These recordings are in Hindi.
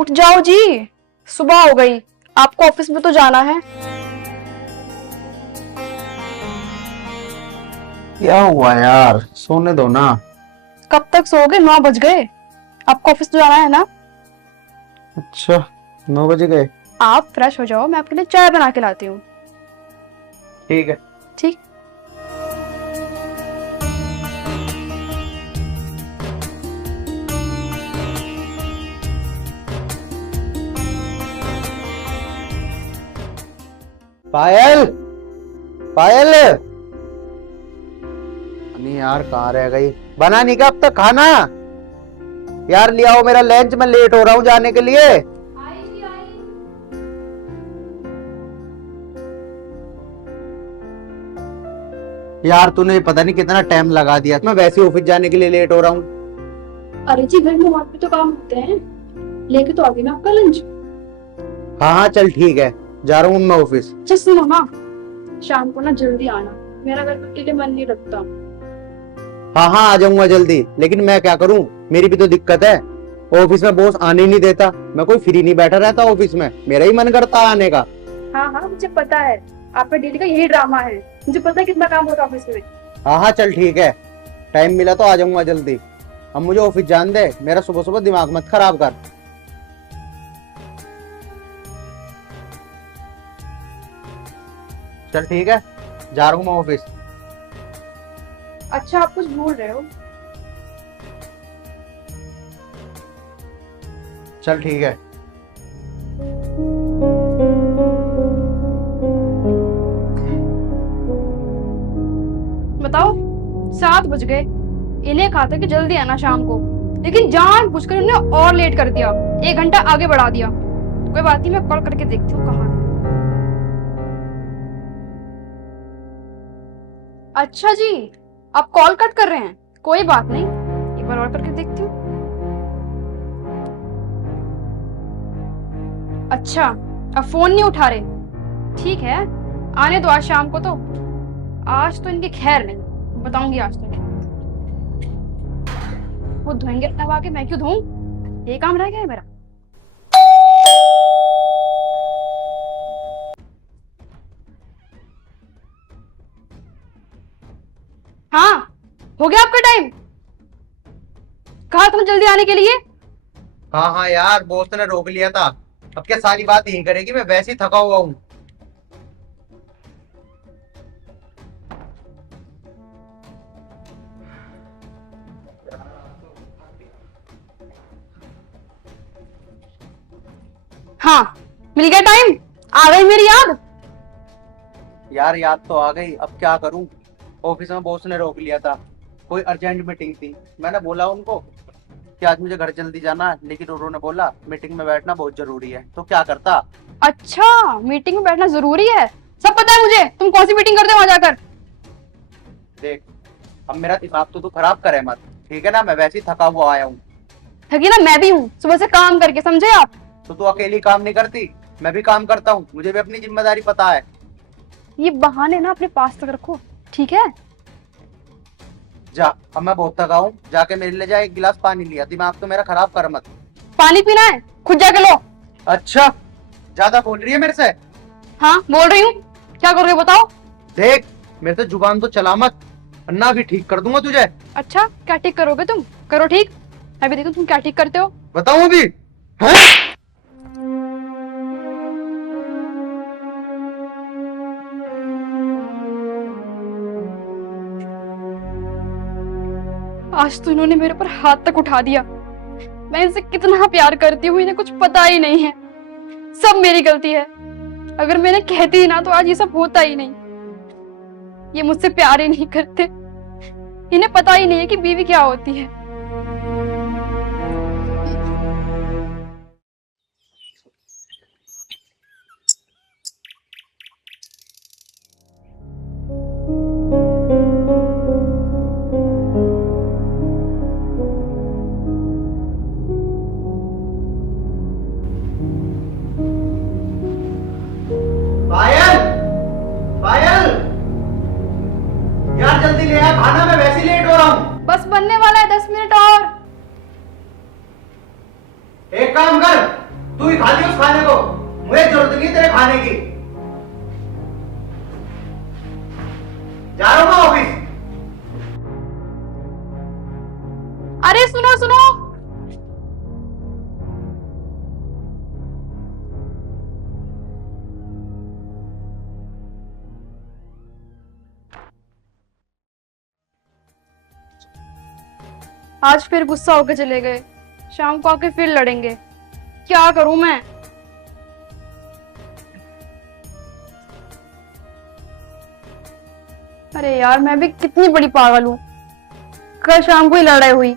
उठ जाओ जी, सुबह हो गई। आपको ऑफिस में तो जाना है। क्या हुआ यार, सोने दो ना। कब तक सोओगे? 9 बज गए। आपको ऑफिस तो जाना है ना। अच्छा, 9 बज गए। आप फ्रेश हो जाओ, मैं आपके लिए चाय बना के लाती हूँ। ठीक है। ठीक। पायल, पायल। नहीं यार, कहाँ रह गई? बना नहीं क्या अब तक खाना? यार ले आओ मेरा लंच, मैं लेट हो रहा हूँ जाने के लिए। यार तूने पता नहीं कितना टाइम लगा दिया, मैं वैसे ऑफिस जाने के लिए लेट हो रहा हूँ। अरे जी, घर में और भी तो काम होते हैं। लेके तो आ गई ना आपका लंच। हाँ हाँ चल ठीक है, जा रहा हूँ मैं ऑफिस। अच्छा सुनो ना, शाम को ना जल्दी आना। मेरा घर पे अकेले मन नहीं लगता। हाँ हाँ आ जाऊंगा जल्दी, लेकिन मैं क्या करूँ, मेरी भी तो दिक्कत है। ऑफिस में बॉस आने ही नहीं देता, मैं कोई फ्री नहीं बैठा रहता ऑफिस में, मेरा ही मन करता है आने का। हाँ हाँ, मुझे पता है। आप पे डेली का यही ड्रामा है। मुझे पता है कितना काम होता है ऑफिस में। हाँ हाँ चल ठीक है, टाइम मिला तो आ जाऊंगा जल्दी। अब मुझे ऑफिस जान दे, मेरा सुबह सुबह दिमाग मत खराब कर। चल ठीक है, जा रहा हूँ मैं ऑफिस। अच्छा, आप कुछ भूल रहे हो। चल ठीक है। बताओ, 7 बज गए। इन्हें कहा था कि जल्दी आना शाम को, लेकिन जानबूझकर इन्होंने और लेट कर दिया। 1 घंटा आगे बढ़ा दिया। कोई बात नहीं, मैं कॉल करके देखती हूँ कहाँ है। अच्छा जी, आप कॉल कट कर रहे हैं। कोई बात नहीं, एक बार और करके देखती हूँ। अच्छा, अब फोन नहीं उठा रहे। ठीक है, आने दो आज शाम को तो। आज तो इनकी खैर नहीं, बताऊंगी आज तो इन्हें। वो धोएंगे तब आके, मैं क्यों धोऊं? ये काम रह गया है मेरा। हाँ, हो गया आपका टाइम। कहा तुम जल्दी आने के लिए। हाँ हाँ यार, बॉस ने रोक लिया था। अब क्या सारी बात यही करेगी, मैं वैसे ही थका हुआ हूँ। हाँ, मिल गया टाइम। आ गई मेरी याद। यार याद तो आ गई, अब क्या करूं। ऑफिस में बॉस ने रोक लिया था, कोई अर्जेंट मीटिंग थी। मैंने बोला उनको कि आज मुझे घर जल्दी जाना है, लेकिन उन्होंने बोला मीटिंग में बैठना बहुत जरूरी है, तो क्या करता। अच्छा, मीटिंग में बैठना जरूरी है। सब पता है मुझे, तुम कौन सी मीटिंग करते हो वहां जाकर। देख, अब मेरा दिमाग तो तू खराब करे मत, ठीक है ना? मैं वैसे ही थका हुआ आया हूँ। थकी ना मैं भी हूँ, सुबह से काम करके, समझे आप। तो तू अकेली काम नहीं करती, मैं भी काम करता हूँ, मुझे भी अपनी जिम्मेदारी पता है। ये बहाने ना अपने पास तक रखो, ठीक है। जा, अब मैं बहुत थका हूँ, जाके मेरे लिए जा एक गिलास पानी लिया, दिमाग तो मेरा खराब कर मत। पानी पीना है, खुद जाके लो। अच्छा, ज्यादा बोल रही है मेरे से। हाँ बोल रही हूँ, क्या कर रही हो बताओ। देख, मेरे से जुबान तो चला मत, वरना भी ठीक कर दूंगा तुझे। अच्छा, क्या ठीक करोगे तुम? करो ठीक, मैं भी देखूं तुम क्या ठीक करते हो। बताऊं अभी? हैं? आज तो इन्होंने मेरे ऊपर हाथ तक उठा दिया। मैं इनसे कितना प्यार करती हूँ, इन्हें कुछ पता ही नहीं है। सब मेरी गलती है। अगर मैंने कहती ही ना तो आज ये सब होता ही नहीं। ये मुझसे प्यार ही नहीं करते। इन्हें पता ही नहीं है कि बीवी क्या होती है। पायल, पायल, यार जल्दी ले आ खाना, मैं वैसे ही लेट हो रहा हूँ। बस बनने वाला है, 10 मिनट और। एक काम कर, खा ली उस खाने को, मुझे जरूरत नहीं है तेरे खाने की। जा रहा हूँ मैं ऑफिस। अरे सुनो सुनो, आज फिर गुस्सा होकर चले गए, शाम को आके फिर लड़ेंगे। क्या करूं मैं? अरे यार, मैं भी कितनी बड़ी पागल हूँ। कल शाम को ही लड़ाई हुई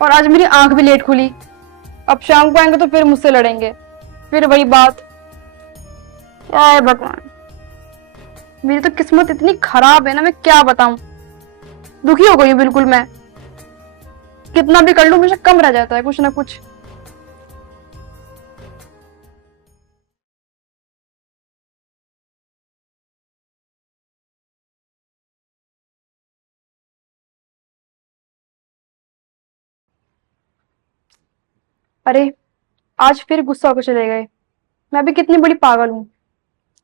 और आज मेरी आंख भी लेट खुली। अब शाम को आएंगे तो फिर मुझसे लड़ेंगे, फिर वही बात। यार भगवान, मेरी तो किस्मत इतनी खराब है ना, मैं क्या बताऊं। दुखी हो गई हूँ बिल्कुल मैं। कितना भी कर लूं मुझे कम रह जाता है कुछ ना कुछ। अरे आज फिर गुस्सा होकर चले गए। मैं भी कितनी बड़ी पागल हूँ।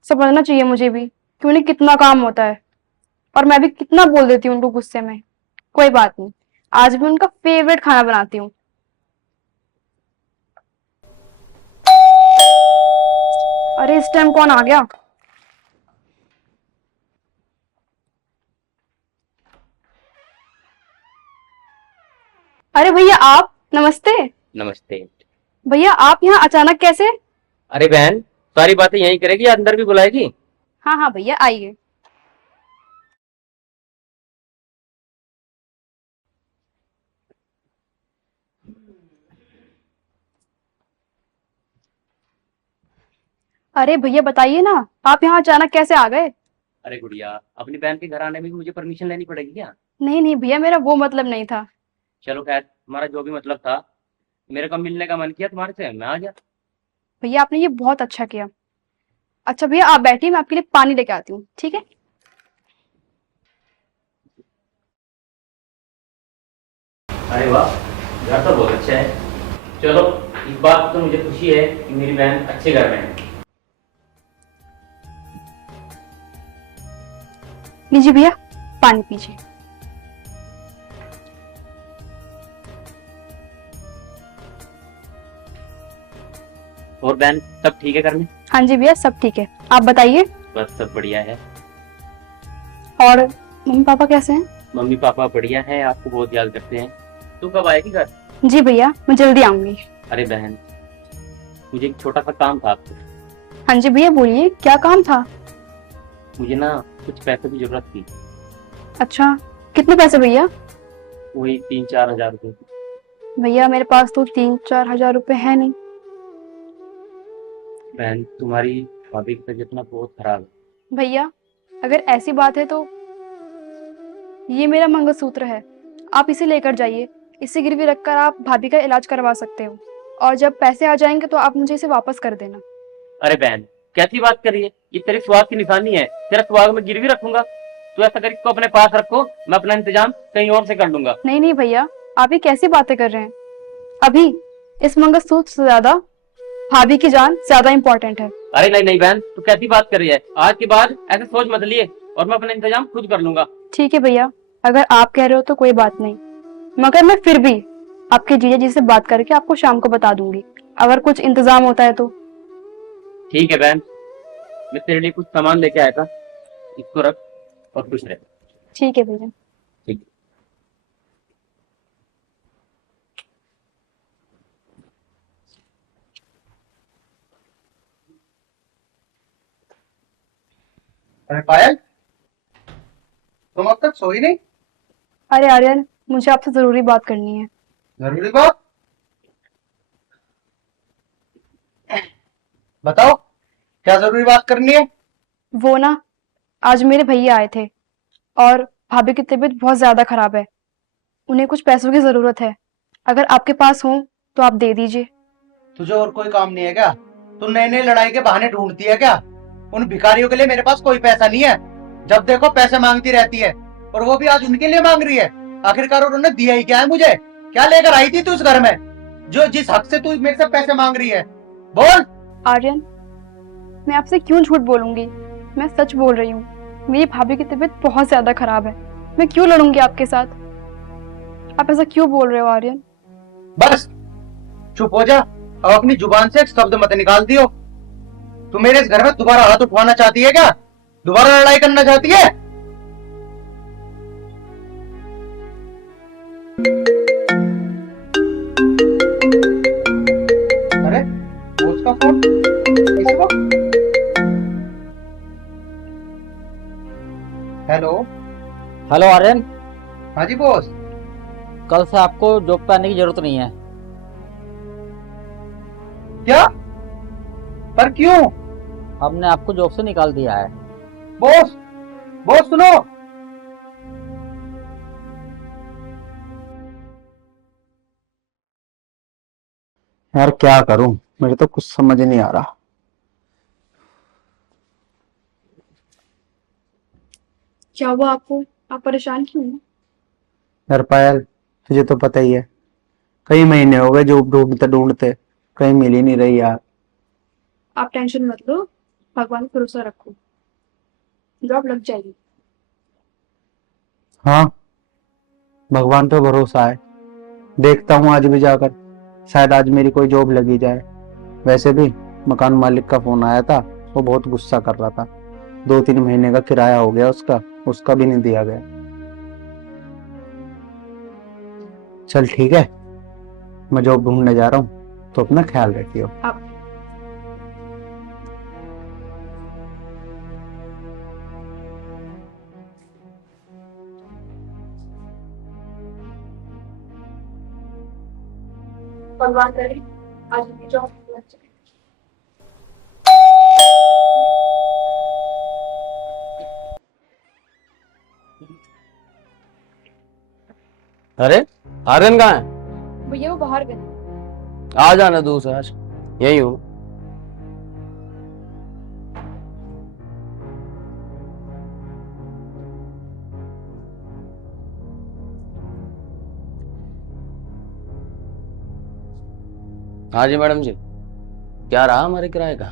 समझना चाहिए मुझे भी कि उन्हें कितना काम होता है, और मैं भी कितना बोल देती हूँ उनको गुस्से में। कोई बात नहीं, आज भी उनका फेवरेट खाना बनाती हूँ। अरे इस टाइम कौन आ गया? अरे भैया आप, नमस्ते। नमस्ते। भैया आप यहाँ अचानक कैसे? अरे बहन, सारी बातें यहीं करेगी या अंदर भी बुलाएगी? हाँ हाँ भैया आइए। अरे भैया बताइए ना, आप यहाँ अचानक कैसे आ गए? अरे गुड़िया, अपनी बहन के घर आने में भी मुझे परमिशन लेनी पड़ेगी क्या? नहीं नहीं भैया, मेरा वो मतलब नहीं था। चलो खैर, तुम्हारा जो भी मतलब था, मेरे को मिलने का मन किया तुम्हारे से, मैं आ गया। भैया आपने ये बहुत अच्छा किया। अच्छा भैया आप बैठिए, मैं आपके लिए पानी लेके आती हूँ, ठीक है? अरे वाह, घर तो बहुत अच्छा है। चलो, इस बात तो मुझे खुशी है कि मेरी बहन अच्छे घर में है। लीजिए भैया, पानी पीजिए। और बहन सब ठीक है घर में? हाँ जी भैया सब ठीक है, आप बताइए। बस सब बढ़िया है। और मम्मी पापा कैसे हैं? मम्मी पापा बढ़िया हैं, आपको बहुत याद करते हैं। तू कब आएगी घर? जी भैया मैं जल्दी आऊंगी। अरे बहन, मुझे एक छोटा सा काम था आपसे। हाँ जी भैया बोलिए, क्या काम था? मुझे ना कुछ पैसे की जरूरत थी। अच्छा, कितने पैसे भैया? वही 3-4 हजार रुपए। भैया मेरे पास तो 3-4 हजार रुपए है नहीं। बहन, तुम्हारी भाभी की तबीयत ना बहुत खराब है। भैया अगर ऐसी बात है तो ये मेरा मंगलसूत्र है, आप इसे लेकर जाइए। इसे गिरवी रखकर आप भाभी का इलाज करवा सकते हो, और जब पैसे आ जाएंगे तो आप मुझे इसे वापस कर देना। अरे बहन, कैसी बात कर रही है? ये तेरे स्वाद की निशानी है, तेरा स्वाद मैं गिरवी रखूंगा? तू ऐसा कर, इसको अपने पास रखो, मैं अपना इंतजाम कहीं और से कर लूंगा। नहीं नहीं भैया, आप ये कैसी बातें कर रहे हैं? अभी इस मंगलसूत्र से ज्यादा भाभी की जान ज्यादा इंपॉर्टेंट है। अरे नहीं नहीं बहन, तू कैसी बात कर रही है? आज के बाद ऐसे सोच मत लिए, और मैं अपना इंतजाम खुद कर लूंगा। ठीक है भैया, अगर आप कह रहे हो तो कोई बात नहीं, मगर मैं फिर भी आपके जीजा जी से बात करके आपको शाम को बता दूंगी, अगर कुछ इंतजाम होता है तो। ठीक है बहन, मैं तेरे लिए कुछ सामान लेके आया था, इसको रख और खुश रह। ठीक है भैया। ठीक। अरे पायल, तुम अब तक सोई नहीं? अरे आर्यन, मुझे आपसे जरूरी बात करनी है। जरूरी बात? बताओ, क्या जरूरी बात करनी है? वो ना, आज मेरे भैया आए थे और भाभी की तबीयत बहुत ज्यादा खराब है। उन्हें कुछ पैसों की जरूरत है, अगर आपके पास हो तो आप दे दीजिए। तुझे और कोई काम नहीं है क्या? तू नई नई लड़ाई के बहाने ढूंढती है क्या? उन भिखारियों के लिए मेरे पास कोई पैसा नहीं है। जब देखो पैसे मांगती रहती है, और वो भी आज उनके लिए मांग रही है। आखिरकार उन्होंने दिया ही क्या है मुझे? क्या लेकर आई थी तू इस घर में, जो जिस हक से तू मेरे से पैसे मांग रही है? बोल। आर्यन, मैं आपसे क्यों झूठ बोलूंगी? मैं सच बोल रही हूँ। मेरी भाभी की तबीयत बहुत ज्यादा खराब है। मैं क्यों लड़ूंगी आपके साथ? आप ऐसा क्यों बोल रहे हो आर्यन? बस चुप हो जा। अब अपनी जुबान से एक शब्द मत निकाल दियो। तू मेरे इस घर में दोबारा हाथ उठवाना चाहती है क्या? दोबारा लड़ाई करना चाहती है? अरे वो उसका फोन किसको? हेलो। हेलो आर्यन, हाँ जी बॉस। कल से आपको जॉब पे आने की जरूरत नहीं है। क्या? पर क्यों? हमने आपको जॉब से निकाल दिया है। बॉस, बॉस सुनो। यार क्या करूं, मेरे तो कुछ समझ नहीं आ रहा। क्या हुआ आपको? आप परेशान क्यों हैं? यार पायल, तुझे तो पता ही है, कई महीने हो गए जॉब ढूंढते ढूंढते, कहीं मिल ही नहीं रही यार। आप टेंशन मत लो, भगवान पे भरोसा रखो, जॉब लग जाएगी। हाँ, भगवान पे भरोसा है। देखता हूँ आज भी जाकर, शायद आज मेरी कोई जॉब लगी जाए। वैसे भी मकान मालिक का फोन आया था, वो बहुत गुस्सा कर रहा था। 2-3 महीने का किराया हो गया उसका, उसका भी नहीं दिया गया। चल ठीक है, मैं जॉब ढूंढने जा रहा हूँ, तो अपना ख्याल रखियो। आप भगवान करे आज मेरी जॉब लग जाए। अरे आर्यन कहाँ है? भैया वो बाहर गए। आ जाना दूर से आज, यही हूँ। हाँ जी मैडम जी, क्या रहा हमारे किराए का?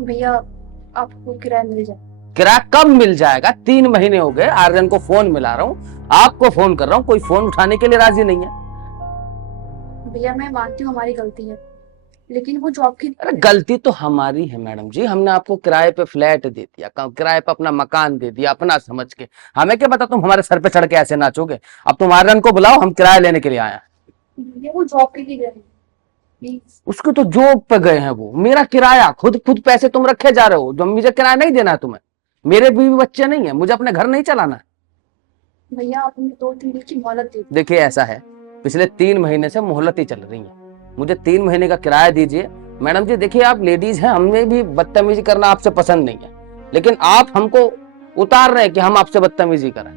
भैया आपको किराया मिल जाए। किराया कब मिल जाएगा? 3 महीने हो गए, आर्यन को फोन मिला रहा हूँ, आपको फोन कर रहा हूँ, कोई फोन उठाने के लिए राजी नहीं है। भैया मैं मानती हूँ हमारी गलती है, लेकिन वो जॉब की अरे गलती तो हमारी है मैडम जी, हमने आपको किराए पे फ्लैट दे दिया, किराए पे अपना मकान दे दिया अपना समझ के। हमें क्या पता तुम हमारे सर पे चढ़ के ऐसे नाचोगे। अब तुम आर्यन को बुलाओ, हम किराया लेने के लिए आए हैं। भैया वो जॉब के लिए गए हैं। प्लीज। उसको तो जॉब पे गए हैं वो, मेरा किराया खुद खुद पैसे तुम रखे जा रहे हो, जो मुझे किराया नहीं देना है तुम्हें। मेरे बीवी बच्चे नहीं है, मुझे अपने घर नहीं चलाना है। भैया आप हमें 2-3 दिन की मोहलत दे दीजिए। देखिए ऐसा है, पिछले 3 महीने से मोहलत ही चल रही है, मुझे 3 महीने का किराया दीजिए। मैडम जी देखिए, आप लेडीज हैं, हमें भी बदतमीजी करना आपसे पसंद नहीं है, लेकिन आप हमको उतार रहे हैं कि हम आपसे बदतमीजी करें।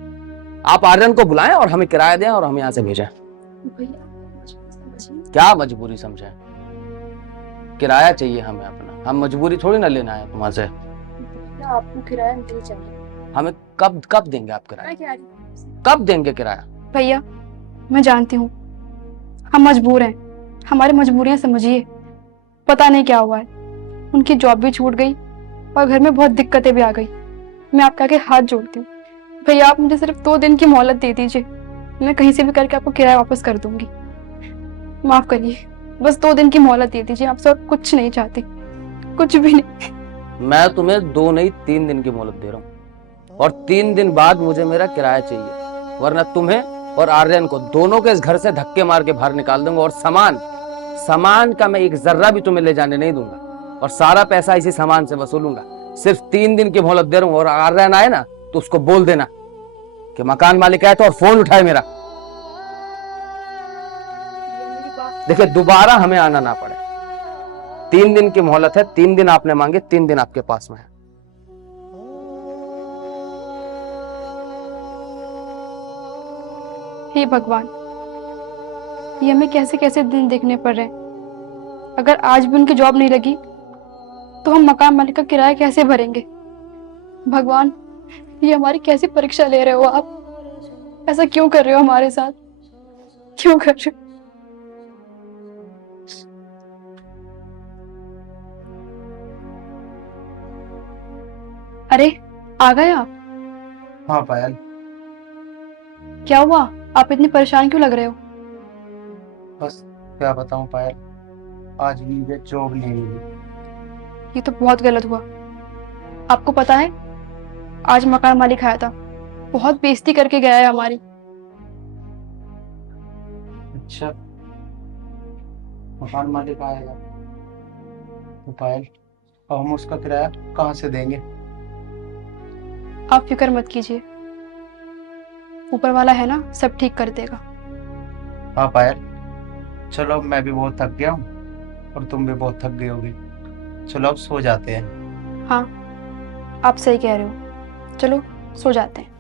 आप आर्यन को बुलाएं और हमें किराया दें और हम यहाँ से भेजें। भैया समझिए। क्या मजबूरी समझे? किराया चाहिए हमें अपना, हम मजबूरी थोड़ी ना लेना है तुम्हारे से। भैया आपको किराया मिल जाएगा। हमें कब कब देंगे आप किराया? मैं कह रही हूँ कब देंगे किराया? भैया मैं जानती हूँ हम मजबूर हैं, हमारी मजबूरियां समझिए। पता नहीं क्या हुआ है, उनकी जॉब भी छूट गई और घर में बहुत दिक्कतें भी आ गई। मैं आपके आगे हाथ जोड़ती हूँ भैया, आप मुझे सिर्फ 2 दिन की मोहलत दे दीजिए, मैं कहीं से भी करके आपको किराया वापस कर दूंगी। माफ करिए, बस 2 दिन की मोहलत दे दीजिए, आपसे और कुछ नहीं चाहती, कुछ भी नहीं। मैं तुम्हें 2 नहीं 3 दिन की मोहलत दे रहा हूँ, और 3 दिन बाद मुझे मेरा किराया चाहिए, वरना तुम्हें और आर्यन को दोनों के इस घर से धक्के मार के बाहर निकाल दूंगा। और सामान का मैं एक जर्रा भी तुम्हें ले जाने नहीं दूंगा, और सारा पैसा इसी सामान से वसूलूंगा। सिर्फ 3 दिन की मोहलत दे रहा हूँ, और आर्यन आए ना तो उसको बोल देना कि मकान मालिक आए तो और फोन उठाए मेरा। देखिए दोबारा हमें आना ना पड़े। 3 दिन की मोहलत है, 3 दिन आपने मांगे, 3 दिन आपके पास में है। हे भगवान, ये हमें कैसे कैसे दिन देखने पड़ रहे हैं। अगर आज भी उनकी जॉब नहीं लगी तो हम मकान मालिक का किराया कैसे भरेंगे? भगवान, ये हमारी कैसी परीक्षा ले रहे हो आप? ऐसा क्यों कर रहे हो हमारे साथ? क्यों कर रहे हो? अरे, आ गए आप? हाँ पायल, क्या हुआ? आप इतने परेशान क्यों लग रहे हो? बस क्या बताऊं पायल, आज भी मुझे जॉब नहीं मिली। ये तो बहुत गलत हुआ। आपको पता है, आज मकान मालिक आया था, बहुत बेइज्जती करके गया है हमारी। अच्छा, मकान मालिक आएगा तो पायल, अब हम उसका किराया कहाँ से देंगे? आप फिक्र मत कीजिए, ऊपर वाला है ना, सब ठीक कर देगा। हाँ पायल, चलो अब मैं भी बहुत थक गया हूँ और तुम भी बहुत थक गई होगी। चलो अब सो जाते हैं। हाँ, आप सही कह रहे हो। चलो सो जाते हैं।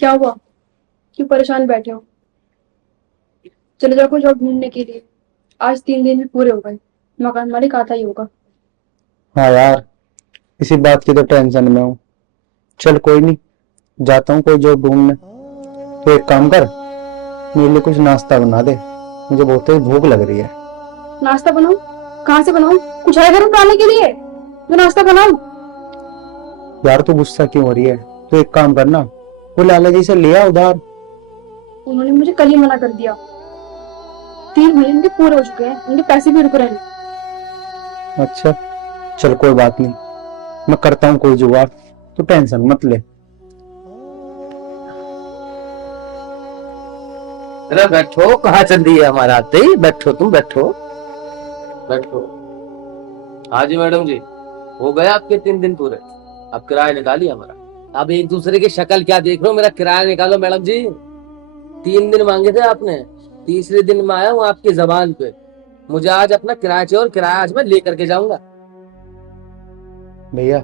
क्या हुआ? क्यों परेशान बैठे हो? चले जाओ जॉब ढूंढने के लिए। आज 3 दिन भी पूरे हो गए, मकान मालिक आता ही होगा। हाँ यार, इसी बात की तो टेंशन में हूँ। चल कोई नहीं, जाता हूँ कोई जॉब ढूंढने। तो एक काम कर, मेरे लिए कुछ नाश्ता बना दे, मुझे बहुत तेज भूख लग रही है। नाश्ता बनाऊं? कहाँ से बनाऊं? कुछ है घर में बनाने के लिए जो नाश्ता बनाऊं? यार तू गुस्सा क्यों हो रही है? तो एक काम करना, वो लाला जी से ले आ उधार। उन्होंने मुझे कल ही मना कर दिया। 3 महीने उनके पूरे हो चुके हैं, उनके पैसे भी रुक रहे हैं। अच्छा, चल कोई बात नहीं, मैं करता हूँ कोई जुगाड़, तू टेंशन मत ले। अरे बैठो, कहाँ चल रही है हमारा आते ही? बैठो, तुम बैठो बैठो। हाँ जी मैडम जी, हो गए आपके 3 दिन पूरे। अब किराया निकालिए हमारा। अब एक दूसरे की शक्ल क्या देख रहे हो, मेरा किराया निकालो मैडम जी। 3 दिन मांगे थे आपने, तीसरे दिन में आया हूँ आपकी जबान पे। मुझे आज अपना किराया चाहिए और किराया आज मैं लेकर के जाऊंगा। भैया,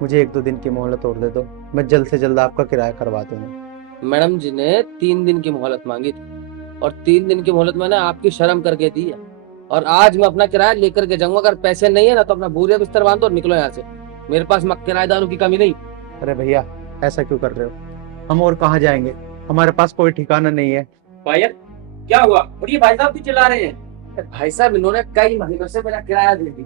मुझे 1-2 दिन की मोहलत और दे दो, मैं जल्द से जल्द आपका किराया करवा दूंगा। मैडम जी ने 3 दिन की मोहलत मांगी थी और 3 दिन की मोहलत मैंने आपकी शर्म करके दी है। और आज मैं अपना किराया लेकर के जाऊंगा। अगर पैसे नहीं है ना तो अपना बोरिया बिस्तर बांधो और निकलो यहाँ से। मेरे पास किराएदारों की कमी नहीं। अरे भैया, ऐसा क्यों कर रहे हो? हम और कहाँ जाएंगे, हमारे पास कोई ठिकाना नहीं है। पायल, क्या हुआ? और ये भाई साहब क्यों चिल्ला रहे हैं? भाई साहब, इन्होंने कई महीनों से मेरा किराया दे दी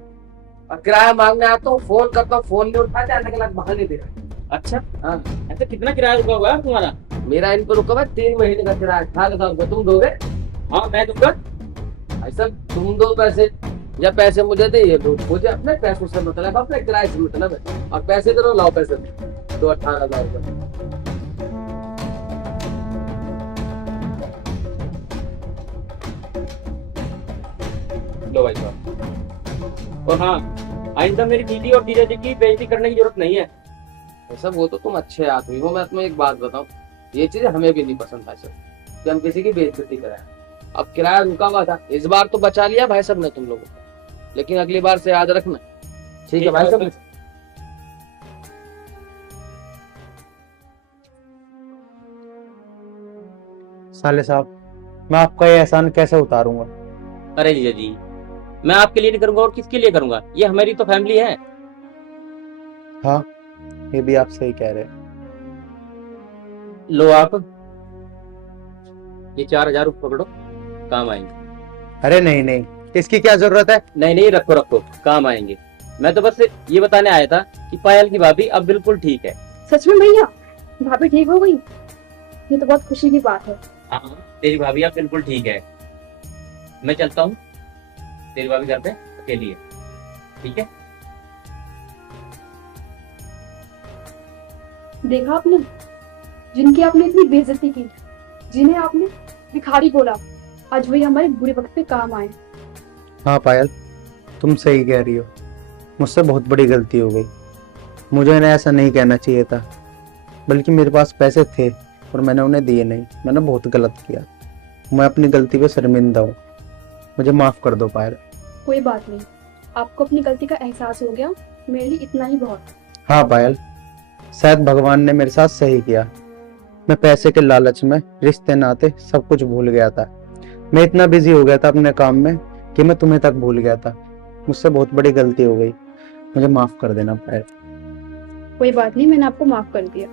और किराया मांगने आता हूँ, फोन करता हूँ, फोन नहीं उठाते, अलग अलग बहाने दे रहे हैं। अच्छा, हाँ, ऐसे कितना किराया रुका हुआ है तुम्हारा? मेरा इन पर रुका हुआ 3 महीने का किराया 18,000 रुपये। तुम दोगे? हाँ मैं दूंगा। भाई साहब, तुम दो पैसे या पैसे मुझे दे, ये दो। मुझे अपने पैसों से मतलब, अपने किराए से मतलब है। और पैसे दे दो, लाओ पैसे दो, 18,000 रुपये। लो भाई साहब। और हाँ, आइंदा मेरी दीदी और जीजा जी की बेइज्जती करने की जरूरत नहीं है। ऐसा वो तो तुम अच्छे आदमी हो, मैं तुम्हें एक बात बताऊं, ये चीजें हमें भी नहीं पसंद भाई साहब कि हम किसी की बेइज्जती कराएं। अब किराया रुका हुआ था, इस बार तो बचा लिया भाई साहब ने तुम लोगों को, लेकिन अगली बार से याद रखना। ठीक है भाई साहब। साले साहब, मैं आपका ये एहसान कैसे उतारूंगा? अरे जीजा जी, मैं आपके लिए नहीं करूंगा और किसके लिए करूंगा? ये हमारी तो फैमिली है। हाँ, ये भी आप सही कह रहे हैं। लो आप ये 4,000 रुपये पकड़ो, काम आएंगे। अरे नहीं नहीं, इसकी क्या जरूरत है? नहीं नहीं, रखो रखो, काम आएंगे। मैं तो बस ये बताने आया था कि पायल की भाभी अब बिल्कुल ठीक है। सच में भैया, भाभी ठीक हो गई? ये तो बहुत खुशी की बात है। हाँ, तेरी भाभी अब बिल्कुल ठीक है। मैं चलता हूँ, तेरी भाभी घर पे अकेली है। ठीक है? देखा आपने, जिनकी आपने इतनी बेइज्जती की, जिन्हें आपने भिखारी बोला, आज वही हमारे बुरे वक्त पे काम आए। हाँ पायल, तुम सही कह रही हो, मुझसे बहुत बड़ी गलती हो गई। मुझे ना ऐसा नहीं कहना चाहिए था, बल्कि मेरे पास पैसे थे और मैंने उन्हें दिए नहीं। मैंने बहुत गलत किया, मैं अपनी गलती पे शर्मिंदा हूँ। मुझे माफ कर दो पायल। कोई बात नहीं, आपको अपनी गलती का एहसास हो गया, मेरे लिए इतना ही बहुत। हाँ पायल, शायद भगवान ने मेरे साथ सही किया। मैं पैसे के लालच में रिश्ते नाते सब कुछ भूल गया था। मैं इतना बिजी हो गया था अपने काम में कि मैं तुम्हें तक भूल गया था। मुझसे बहुत बड़ी गलती हो गई, मुझे माफ कर देना पायल। कोई बात नहीं, मैंने आपको माफ कर दिया।